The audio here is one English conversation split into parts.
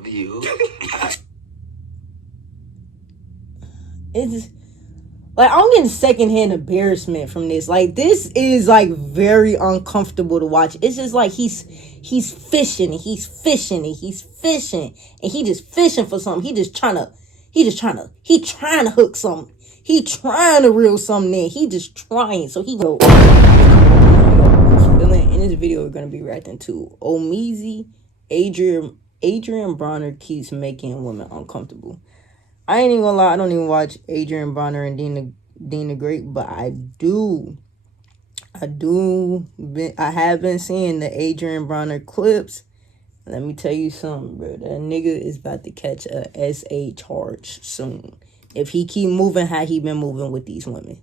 love you. It's like I'm getting secondhand embarrassment from this. Like, this is like very uncomfortable to watch. It's just like he's fishing and he's fishing and he's fishing and he just fishing for something. He trying to hook something. He trying to reel something in. He just trying. So he go. In this video, we're gonna be reacting to Ohmeezzy. Adrien Broner keeps making women uncomfortable. I ain't even gonna lie, I don't even watch Adrien Broner and Dean the Great, but I have been seeing the Adrien Broner clips. Let me tell you something, bro. That nigga is about to catch a SA charge soon. If he keep moving how he been moving with these women.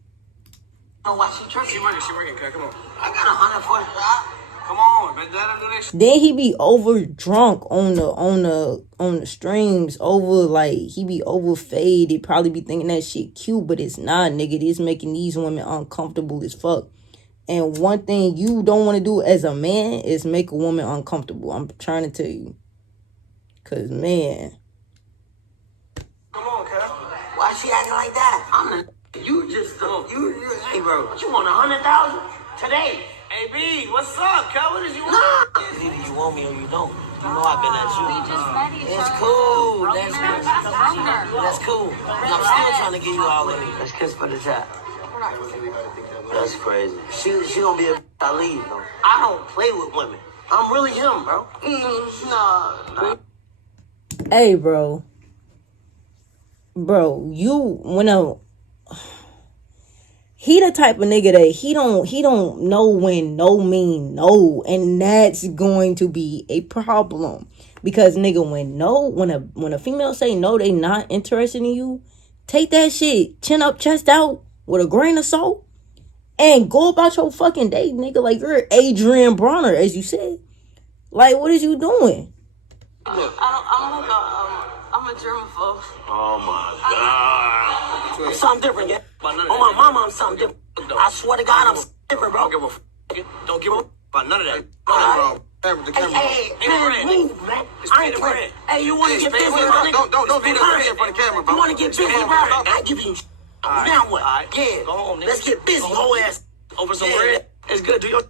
Oh, why she tripping? She working, okay, come on. I got 145. Come on, man. That'll do this. Then he be over drunk on the streams, over like he be over faded. Probably be thinking that shit cute, but it's not, nigga. It's making these women uncomfortable as fuck. And one thing you don't want to do as a man is make a woman uncomfortable. I'm trying to tell you, cause man. Come on, cuz. Why she acting like that? You just hey, bro. What you want, 100,000 today? Hey, B, what's up, cuz? What did you want? Either you want me or you don't. You know I've been at you. We just met each other. It's cool. That's cool. But I'm still trying to get you all in. Let's kiss for the chat. That's crazy. She gonna be I leave, though. I don't play with women. I'm really him, bro. Nah. Hey, bro. Bro, you wanna... He the type of nigga that he don't know when no mean no, and that's going to be a problem. Because nigga, when a female say no, they not interested in you, take that shit chin up, chest out with a grain of salt and go about your fucking day, nigga. Like, you're Adrien Broner, as you said. Like, what is you doing? I'm a germaphobe. Oh my God. I'm something different, yeah. Oh my mama, I'm something different. I swear to God, I'm something different, bro. Don't give a about none of that. Hey, man, move, man. I ain't playing. Hey, you want to get busy, bro? Don't do that in front of the camera, bro. You want to get busy, bro? I give you now what? Yeah, go home, let's get busy, whole ass. Over some bread. It's good. Do your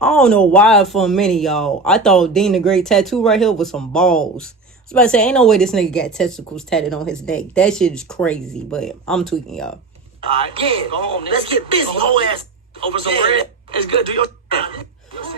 I don't know why for a minute, y'all, I thought Dean the Great tattoo right here was some balls. I was about to say, ain't no way this nigga got testicles tatted on his neck. That shit is crazy, but I'm tweaking, y'all. Alright, yeah, go home, let's get busy, whole ass. Over some bread. It's good. Do your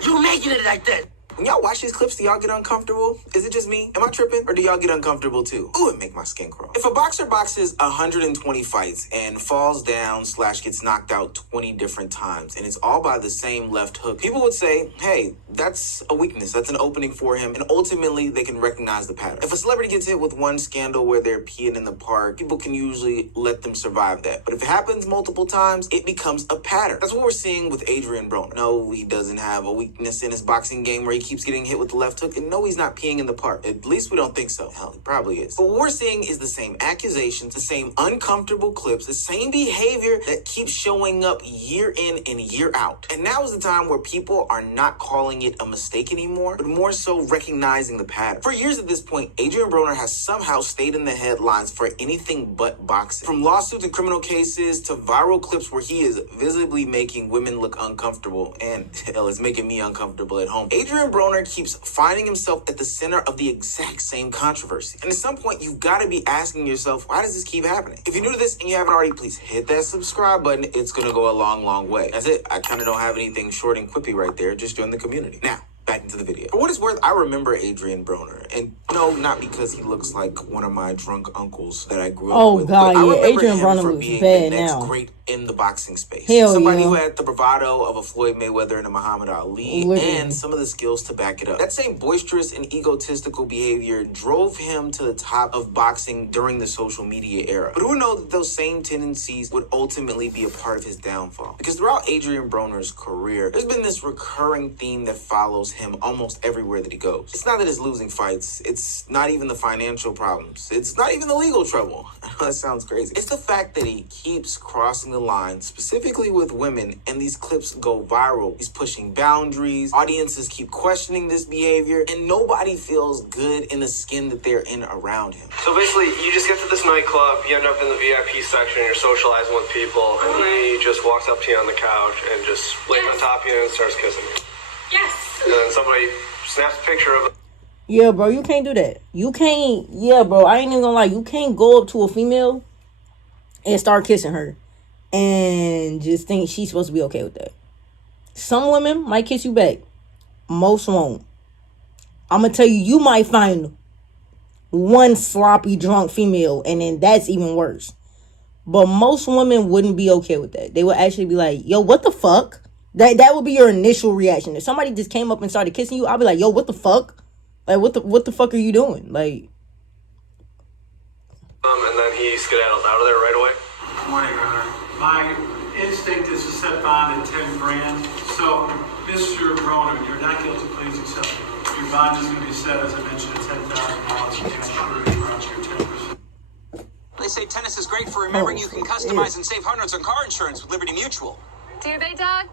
You making it like that. When y'all watch these clips, do y'all get uncomfortable? Is it just me? Am I tripping? Or do y'all get uncomfortable too? Ooh, it make my skin crawl. If a boxer boxes 120 fights and falls down / gets knocked out 20 different times, and it's all by the same left hook, people would say, hey, that's a weakness. That's an opening for him. And ultimately, they can recognize the pattern. If a celebrity gets hit with one scandal where they're peeing in the park, people can usually let them survive that. But if it happens multiple times, it becomes a pattern. That's what we're seeing with Adrien Broner. No, he doesn't have a weakness in his boxing game where he keeps getting hit with the left hook, and no, he's not peeing in the park. At least we don't think so. Hell, he probably is. But what we're seeing is the same accusations, the same uncomfortable clips, the same behavior that keeps showing up year in and year out. And now is the time where people are not calling it a mistake anymore, but more so recognizing the pattern. For years at this point, Adrien Broner has somehow stayed in the headlines for anything but boxing. From lawsuits and criminal cases to viral clips where he is visibly making women look uncomfortable, and hell, it's making me uncomfortable at home. Adrien Broner keeps finding himself at the center of the exact same controversy. And at some point, you've got to be asking yourself, why does this keep happening? If you're new to this and you haven't already, please hit that subscribe button. It's going to go a long, long way. That's it. I kind of don't have anything short and quippy right there. Just join the community. Now, back into the video. For what it's worth, I remember Adrien Broner. And no, not because he looks like one of my drunk uncles that I grew up with. Oh, God, yeah. Adrien Broner for looks being bad the next now. great in the boxing space. Hell Somebody yeah. who had the bravado of a Floyd Mayweather and a Muhammad Ali, Literally. and some of the skills to back it up. That same boisterous and egotistical behavior drove him to the top of boxing during the social media era. But who knows that those same tendencies would ultimately be a part of his downfall? Because throughout Adrien Broner's career, there's been this recurring theme that follows him almost everywhere that he goes. It's not that he's losing fights. It's not even the financial problems. It's not even the legal trouble. I know that sounds crazy. It's the fact that he keeps crossing the line, specifically with women, and these clips go viral. He's pushing boundaries, audiences keep questioning this behavior, and nobody feels good in the skin that they're in around him. So basically, you just get to this nightclub, you end up in the VIP section, you're socializing with people, and then he just walks up to you on the couch and just lays on top of you and starts kissing you. Yes. And then somebody snaps a picture of it. Yeah, bro, you can't do that. You can't, yeah, bro, I ain't even gonna lie. You can't go up to a female and start kissing her and just think she's supposed to be okay with that. Some women might kiss you back. Most won't. I'm gonna tell you, you might find one sloppy, drunk female, and then that's even worse. But most women wouldn't be okay with that. They would actually be like, yo, what the fuck? That would be your initial reaction. If somebody just came up and started kissing you, I'll be like, yo, what the fuck? Like, what the fuck are you doing? Like, And then he skedaddles out of there right away. Good morning, Your Honor. My instinct is to set bond at 10 grand. So, Mr. Broner, your not guilty plea is accepted. Your bond is going to be set, as I mentioned, at $10,000. You can't your 10%. They say tennis is great for remembering you can customize and save hundreds on car insurance with Liberty Mutual. Do they, Doug?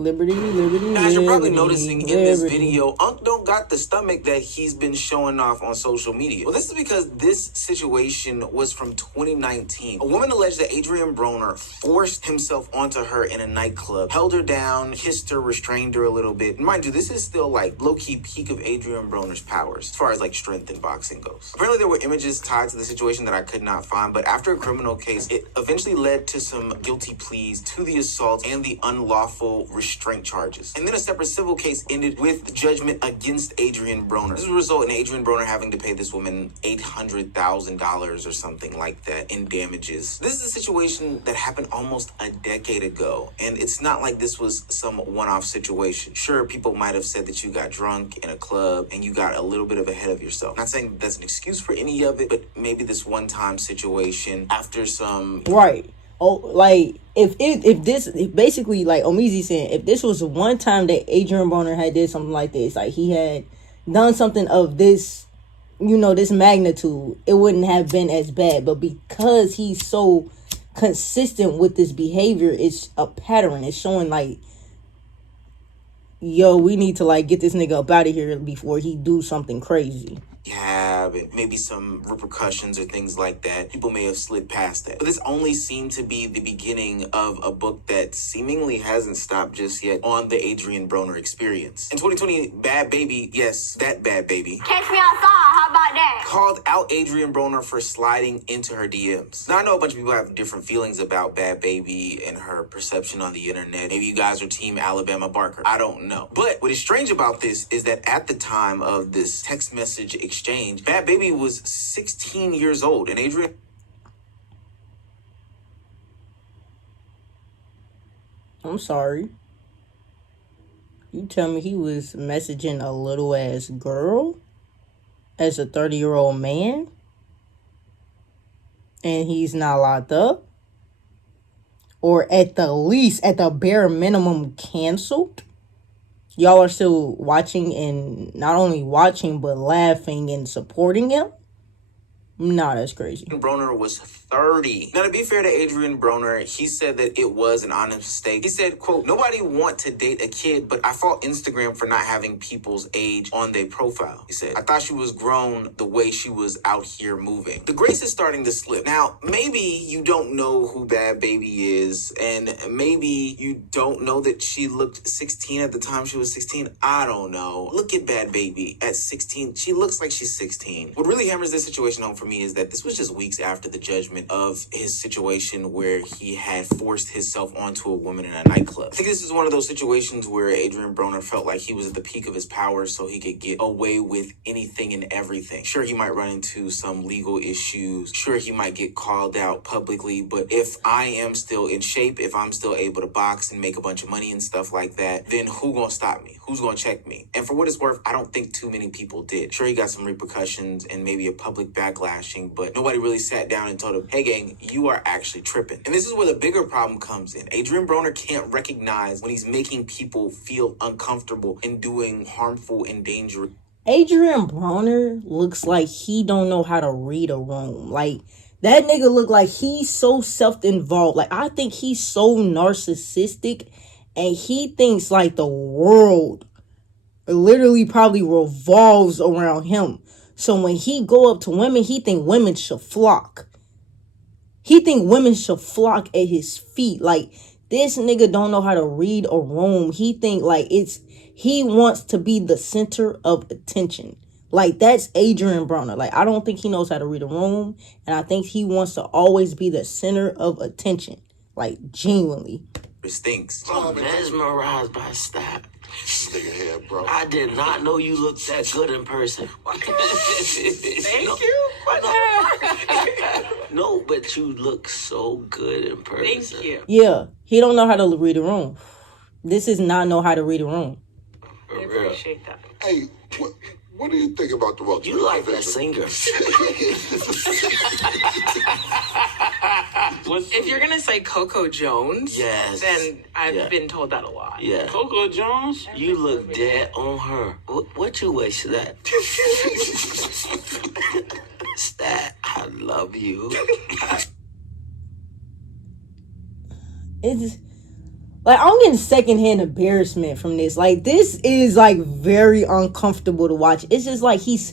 liberty. Now, as you're probably noticing in this video, Unc don't got the stomach that he's been showing off on social media. Well, this is because this situation was from 2019. A woman alleged that Adrien Broner forced himself onto her in a nightclub, held her down, kissed her, restrained her a little bit. And mind you, this is still like low-key peak of Adrien Broner's powers as far as like strength in boxing goes. Apparently there were images tied to the situation that I could not find, but after a criminal case, it eventually led to some guilty pleas to the assault and the unlawful restraint charges. And then a separate civil case ended with the judgment against Adrien Broner. This would result in Adrien Broner having to pay this woman $800,000 or something like that in damages. This is a situation that happened almost a decade ago, and it's not like this was some one-off situation. Sure, people might have said that you got drunk in a club and you got a little bit of ahead of yourself. Not saying that's an excuse for any of it, but maybe this one-time situation after some... Right. Oh, like, if basically, like Ohmeezzy saying, if this was one time that Adrien Broner had did something like this, like he had done something of this, you know, this magnitude, it wouldn't have been as bad. But because he's so consistent with this behavior, it's a pattern. It's showing like, yo, we need to like get this nigga up out of here before he do something crazy. Have maybe some repercussions or things like that. People may have slid past that. But this only seemed to be the beginning of a book that seemingly hasn't stopped just yet on the Adrien Broner experience. In 2020, Bad Baby, yes, that Bad Baby, Catch me outside. How about that? called out Adrien Broner for sliding into her DMs. Now, I know a bunch of people have different feelings about Bad Baby and her perception on the internet. Maybe you guys are team Alabama Barker. I don't know. But what is strange about this is that at the time of this text message exchange, Bad Baby was 16 years old, and Adrien... I'm sorry. You tell me he was messaging a little ass girl as a 30-year-old man? And he's not locked up? Or at the least, at the bare minimum, canceled? Y'all are still watching, and not only watching, but laughing and supporting him? Nah, that's crazy. Broner was 30. Now, to be fair to Adrien Broner, he said that it was an honest mistake. He said, quote, "Nobody want to date a kid, but I fault Instagram for not having people's age on their profile." He said, "I thought she was grown the way she was out here moving." The grace is starting to slip. Now, maybe you don't know who Bad Baby is, and maybe you don't know that she looked 16 at the time she was 16. I don't know. Look at Bad Baby at 16. She looks like she's 16. What really hammers this situation home for me is that this was just weeks after the judgment of his situation where he had forced himself onto a woman in a nightclub. I think this is one of those situations where Adrien Broner felt like he was at the peak of his powers so he could get away with anything and everything. Sure, he might run into some legal issues. Sure, he might get called out publicly, but if I am still in shape, if I'm still able to box and make a bunch of money and stuff like that, then who gonna stop me? Who's gonna check me? And for what it's worth, I don't think too many people did. Sure, he got some repercussions and maybe a public backlashing, but nobody really sat down and told him, hey gang, you are actually tripping. And this is where the bigger problem comes in. Adrien Broner can't recognize when he's making people feel uncomfortable and doing harmful and dangerous. Adrien Broner looks like he don't know how to read a room. Like, That nigga look like he's so self-involved. Like, I think he's so narcissistic, and he thinks like the world literally probably revolves around him. So when he go up to women, he think women should flock. He think women should flock at his feet. Like, this nigga don't know how to read a room. He think like he wants to be the center of attention. Like, that's Adrien Broner. Like, I don't think he knows how to read a room. And I think he wants to always be the center of attention. Like, genuinely. It stinks. I'm mesmerized by style. Nigga head, bro. I did not know you looked that good in person. Thank you. No, but you look so good in person. Thank you. Yeah, he don't know how to read a room. This is not know how to read a room. I appreciate that. Hey, what do you think about the Welch? You like that singer. If you're gonna say Coco Jones, Yes. then I've been told that a lot. Yeah. Coco Jones? You look dead on her. What you wish that? Stat, I love you. It's like, I'm getting secondhand embarrassment from this. Like, this is like very uncomfortable to watch. It's just like he's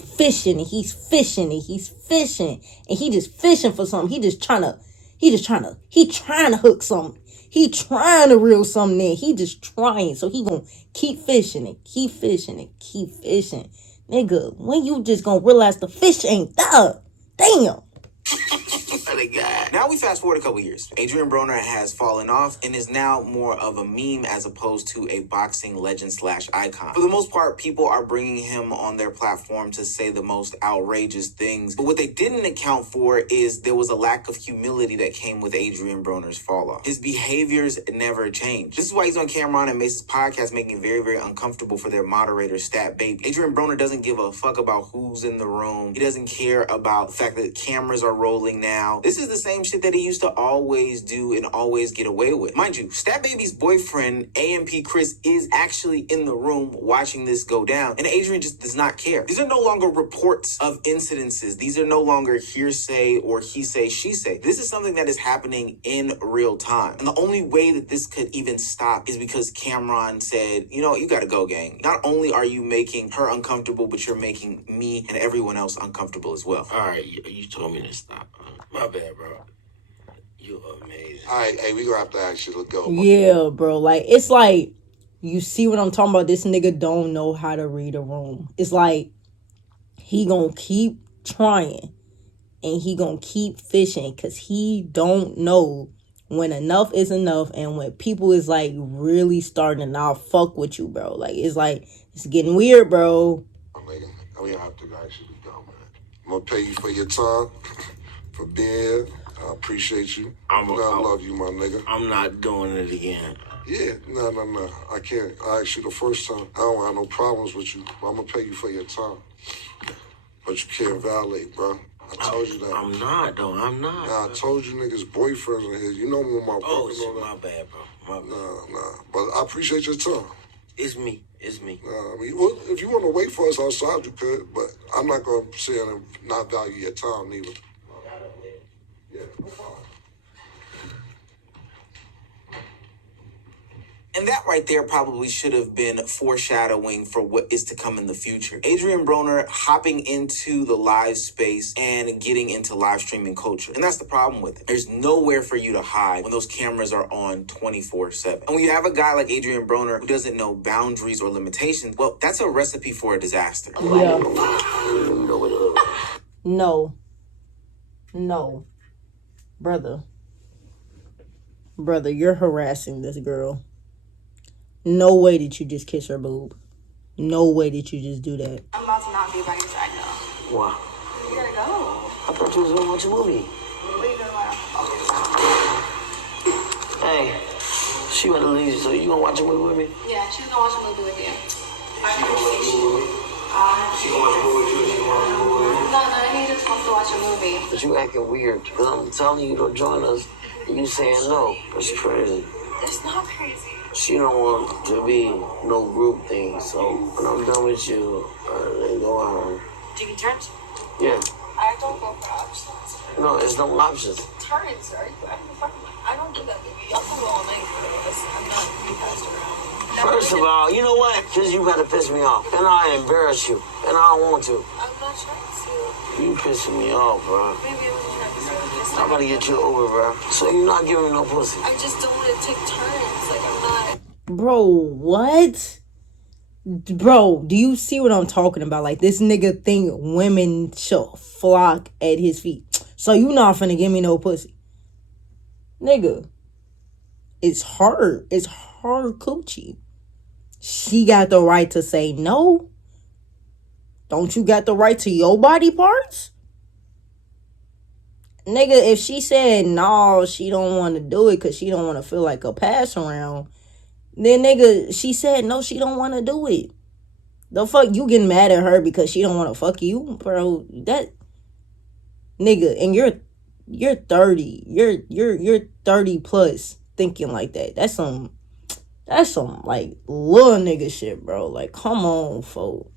fishing and he's fishing and he's fishing and he just fishing for something. He trying to hook something. He trying to reel something in. He just trying. So he gonna keep fishing and keep fishing and keep fishing. Nigga, when you just gonna realize the fish ain't there? Damn. Now we fast forward a couple years. Adrien Broner has fallen off and is now more of a meme as opposed to a boxing legend / icon. For the most part, people are bringing him on their platform to say the most outrageous things. But what they didn't account for is there was a lack of humility that came with Adrien Broner's fall off. His behaviors never changed. This is why he's on Cameron and Mace's podcast, making it very, very uncomfortable for their moderator, Stat Baby. Adrien Broner doesn't give a fuck about who's in the room. He doesn't care about the fact that cameras are rolling now. This is the same shit that he used to always do and always get away with. Mind you, Stat Baby's boyfriend, AMP Chris, is actually in the room watching this go down, and Adrien just does not care. These are no longer reports of incidences. These are no longer hearsay or he say, she say. This is something that is happening in real time. And the only way that this could even stop is because Cameron said, you know, you gotta go, gang. Not only are you making her uncomfortable, but you're making me and everyone else uncomfortable as well. All right, you told me to stop. My bad, bro. You're amazing. All right, hey, we gonna have to ask you to go. Yeah, bro. Like, it's like, you see what I'm talking about? This nigga don't know how to read a room. It's like, he gonna keep trying and he gonna keep fishing because he don't know when enough is enough and when people is like really starting to not fuck with you, bro. Like, it's like, it's getting weird, bro. Nigga, we have to ask you to go, man. I'm gonna pay you for your time, for being here. I appreciate you. I love you, my nigga. I'm not doing it again. Yeah, no. I can't. I asked you the first time. I don't have no problems with you. I'm gonna pay you for your time. But you can't violate, bro. I told you that. I'm not, though. I'm not. Nah, I told you niggas boyfriends in here. You know me with my Oh, fucking shit, my bad, bro. My bad. Nah. But I appreciate your time. It's me. I mean, well, if you want to wait for us outside, you could. But I'm not going to sit and not value your time, neither. Yeah, no problem. And that right there probably should have been foreshadowing for what is to come in the future. Adrien Broner hopping into the live space and getting into live streaming culture. And that's the problem with it. There's nowhere for you to hide when those cameras are on 24/7. And when you have a guy like Adrien Broner who doesn't know boundaries or limitations, well, that's a recipe for a disaster. Yeah. No. Brother, you're harassing this girl. No way did you just kiss her boob. No way did you just do that. I'm about to not be by your side though. Why? You gotta go. I thought you was gonna watch a movie. What are you doing now? Hey, she better leave, so you gonna watch a movie with me? Yeah, she's gonna watch a movie with you. I appreciate you. She gonna watch a movie with you? No, he just wants to watch a movie. But you acting weird, because I'm telling you to join us, and you saying no. That's crazy. It's not crazy. She don't want to be no group thing, so when I'm done with you, then go on. Do you get drunk? Yeah. I don't go for options. No, there's no options. Turns, are you? I don't do that, baby. Y'all can go all night for this. I'm not being passed around. First of all, you know what? Because you better piss me off. And I embarrass you. And I don't want to. I'm not trying to. You pissing me off, bro. Maybe I wasn't trying to say this. I'm about to get you over, bro. So you're not giving me no pussy. I just don't want to take turns. Like, I'm not. Bro, what? Bro, do you see what I'm talking about? Like, this nigga think women shall flock at his feet. So you not finna give me no pussy. Nigga, it's her. It's her coochie. She got the right to say no. Don't you got the right to your body parts? Nigga, if she said no, she don't want to do it because she don't want to feel like a pass around, then nigga, she said no, she don't want to do it. The fuck you getting mad at her because she don't want to fuck you, bro? That nigga, and you're 30. You're 30 plus thinking like that. That's some like little nigga shit, bro. Like, come on, folks.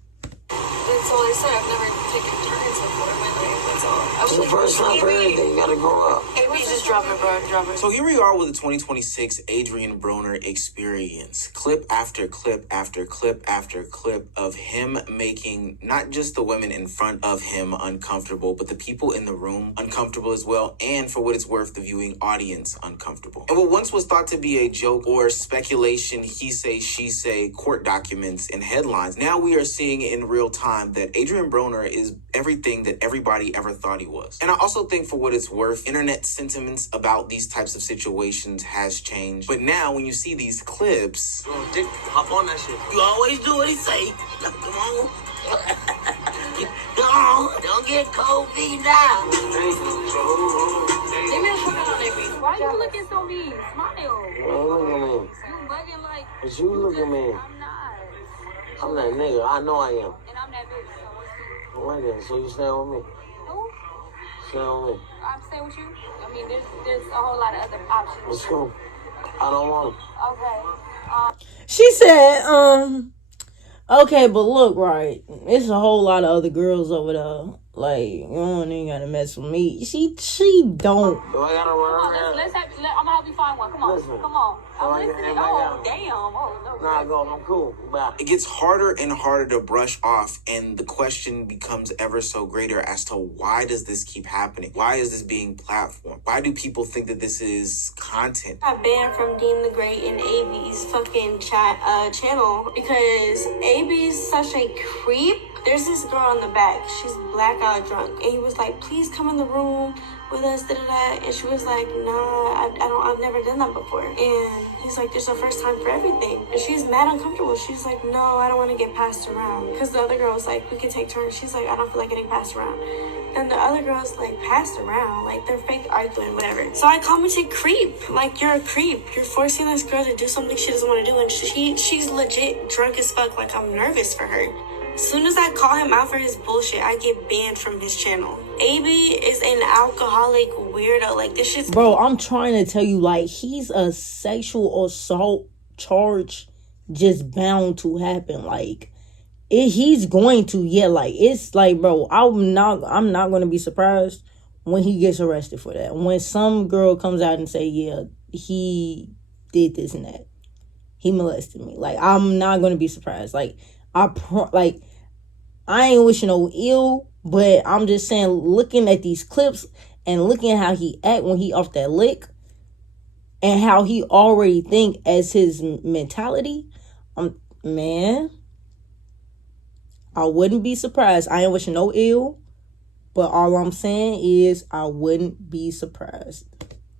That's all I said. I've never taken turns before in my life. That's all. It's the first time for anything. You gotta grow up. Maybe just drop it, bro. Drop it. So here we are with the 2026 Adrien Broner experience. Clip after clip after clip after clip of him making not just the women in front of him uncomfortable, but the people in the room uncomfortable as well. And for what it's worth, the viewing audience uncomfortable. And what once was thought to be a joke or speculation, he say, she say, court documents and headlines, now we are seeing in real time that Adrien Broner is everything that everybody ever thought he was. And I also think for what it's worth, internet sentiments about these types of situations has changed. But now when you see these clips, Dick, hop on that shit. You always do what he say. Come on. Come on. Don't get cold feet now. Why you looking so mean? Smile. Look at me. You bugging like. But you look at me. I'm not. I'm that nigga. I know I am. And I'm that bitch. So what's the... Wait then. So you stay with me? Who? Stay with me. I'm staying with you. I mean, there's a whole lot of other options. Let's go. I don't want it. Okay. She said, okay, but look, right, it's a whole lot of other girls over there. Like, you don't even gotta mess with me. She don't. Do I gotta run around? I'm gonna help you find one. Come on. Listen. Come on. I'm listening. Oh, damn. Oh, no. Nah, go. I'm cool. Bye. it gets harder and harder to brush off, and the question becomes ever so greater as to why does this keep happening? Why is this being platformed? Why do people think that this is content? I banned from Dean the Great and AB's fucking channel because AB's such a creep. There's this girl in the back. She's blackout drunk, and he was like, "Please come in the room with us." And she was like, "Nah, I've never done that before." And he's like, "There's a first time for everything." And she's mad uncomfortable. She's like, "No, I don't want to get passed around." Because the other girl was like, "We can take turns." She's like, "I don't feel like getting passed around." Then the other girl's like, "Passed around?" Like, they're fake arguing, whatever. So I commented, "Creep. Like, you're a creep. You're forcing this girl to do something she doesn't want to do." And she's legit drunk as fuck. Like, I'm nervous for her. As soon as I call him out for his bullshit, I get banned from his channel. AB is an alcoholic weirdo. Like, this shit's... Bro, I'm trying to tell you, like, he's a sexual assault charge just bound to happen. Like, he's going to, yeah, like, it's like, bro, I'm not going to be surprised when he gets arrested for that. When some girl comes out and say, yeah, he did this and that. He molested me. Like, I'm not going to be surprised. Like, I ain't wishing no ill, but I'm just saying, looking at these clips and looking at how he act when he off that lick and how he already think as his mentality, man, I wouldn't be surprised. I ain't wishing no ill, but all I'm saying is I wouldn't be surprised.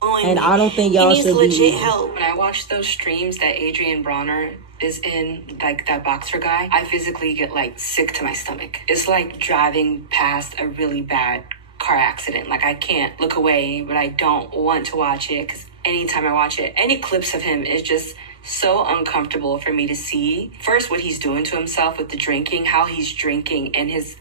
And I don't think y'all should be. Legit help. When I watch those streams that Adrien Broner is in, like that boxer guy, I physically get like sick to my stomach. It's like driving past a really bad car accident. Like, I can't look away, but I don't want to watch it because anytime I watch it, any clips of him is just so uncomfortable for me to see. First, what he's doing to himself with the drinking, how he's drinking, and it's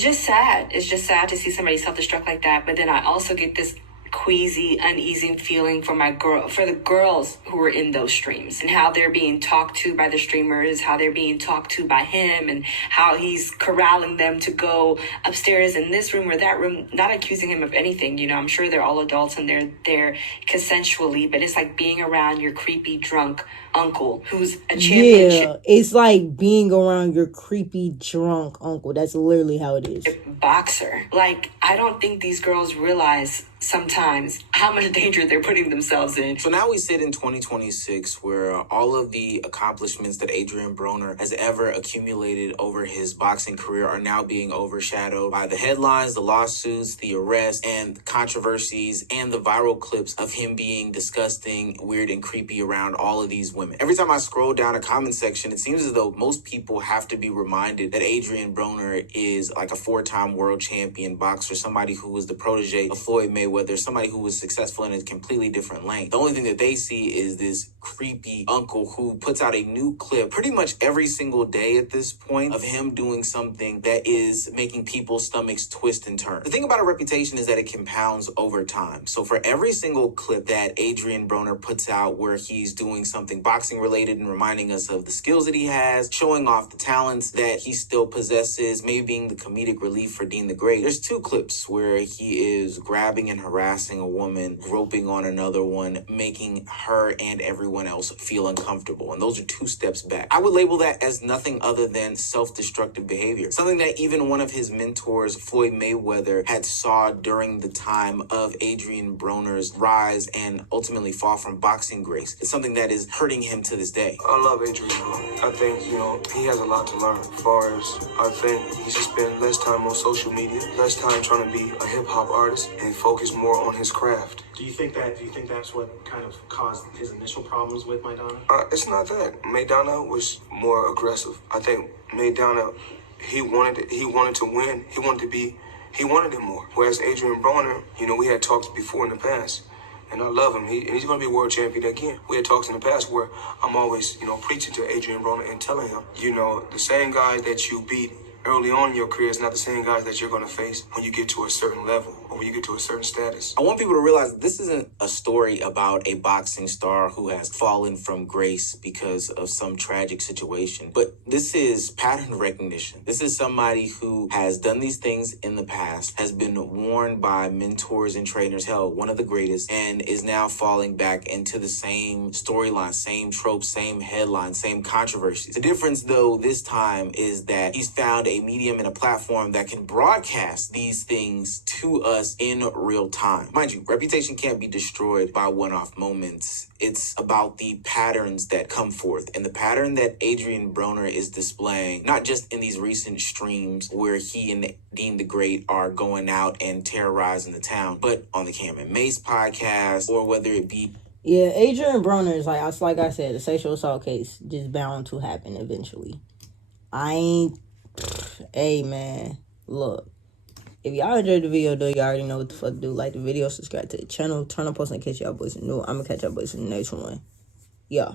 just sad. It's just sad to see somebody self-destruct like that. But then I also get this queasy, uneasy feeling for the girls who were in those streams, and how they're being talked to by the streamers, how they're being talked to by him, and how he's corralling them to go upstairs in this room or that room, not accusing him of anything. You know, I'm sure they're all adults and they're there consensually, but it's like being around your creepy drunk uncle who's a championship. Yeah, it's like being around your creepy drunk uncle. That's literally how it is. Boxer. Like, I don't think these girls realize sometimes how much danger they're putting themselves in. So now we sit in 2026 where all of the accomplishments that Adrien Broner has ever accumulated over his boxing career are now being overshadowed by the headlines, the lawsuits, the arrests, and controversies, and the viral clips of him being disgusting, weird, and creepy around all of these women. Every time I scroll down a comment section, it seems as though most people have to be reminded that Adrien Broner is like a 4-time world champion boxer, somebody who was the protege of Floyd Mayweather, somebody who was successful in a completely different lane. The only thing that they see is this creepy uncle who puts out a new clip pretty much every single day at this point of him doing something that is making people's stomachs twist and turn. The thing about a reputation is that it compounds over time. So for every single clip that Adrien Broner puts out where he's doing something boxing related and reminding us of the skills that he has, showing off the talents that he still possesses, maybe being the comedic relief for Dean the Great, there's 2 clips where he is grabbing and harassing a woman, groping on another one, making her and everyone else feel uncomfortable. And those are 2 steps back. I would label that as nothing other than self-destructive behavior. Something that even one of his mentors, Floyd Mayweather, had saw during the time of Adrien Broner's rise and ultimately fall from boxing grace. It's something that is hurting him to this day. I love Adrien Broner. I think, he has a lot to learn. As far as I think he's just spend less time on social media, less time trying to be a hip-hop artist, and focus more on his craft. Do you think that's what kind of caused his initial problems with Maidana? It's not that. Maidana was more aggressive. I think Maidana, he wanted to win. He wanted it more. Whereas Adrien Broner, we had talks before in the past, and I love him. He's going to be world champion again. We had talks in the past where I'm always, preaching to Adrien Broner and telling him, the same guys that you beat early on in your career is not the same guys that you're going to face when you get to a certain level or when you get to a certain status. I want people to realize that this isn't a story about a boxing star who has fallen from grace because of some tragic situation, but this is pattern recognition. This is somebody who has done these things in the past, has been warned by mentors and trainers, hell, one of the greatest, and is now falling back into the same storyline, same tropes, same headlines, same controversies. The difference, though, this time is that he's found a medium and a platform that can broadcast these things to us in real time. Mind you, reputation can't be destroyed by one-off moments. It's about the patterns that come forth. And the pattern that Adrien Broner is displaying, not just in these recent streams where he and Dean the Great are going out and terrorizing the town, but on the Cameron Mace podcast, or whether it be... Yeah, Adrien Broner is like I said, a sexual assault case just bound to happen eventually. Hey, man, look. If y'all enjoyed the video, though, y'all already know what the fuck to do. Like the video, subscribe to the channel, turn on post in case y'all boys are new. I'm gonna catch y'all boys in the next one. Yeah.